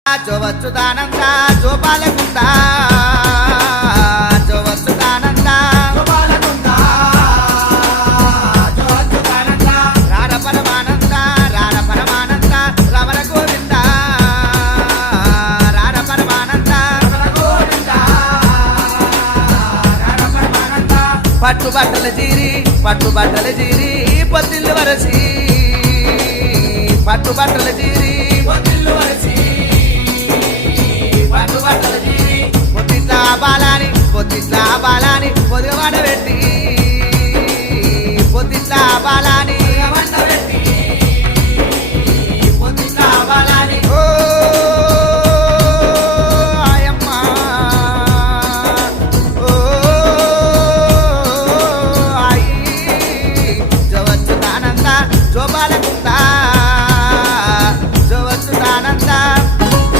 జోవచ్చుదానంద జోపాలకుంద జోవచ్చుదానంద రార పరమానంద రార పరమానంద రమణ గోవింద రార పరమానంద పట్టుబట్టల జీరి పొత్తిల్లు వరసి పట్టుబట్టల జీరి పొద్దుట్లా బాలాని పొద్దువాడ పెట్టి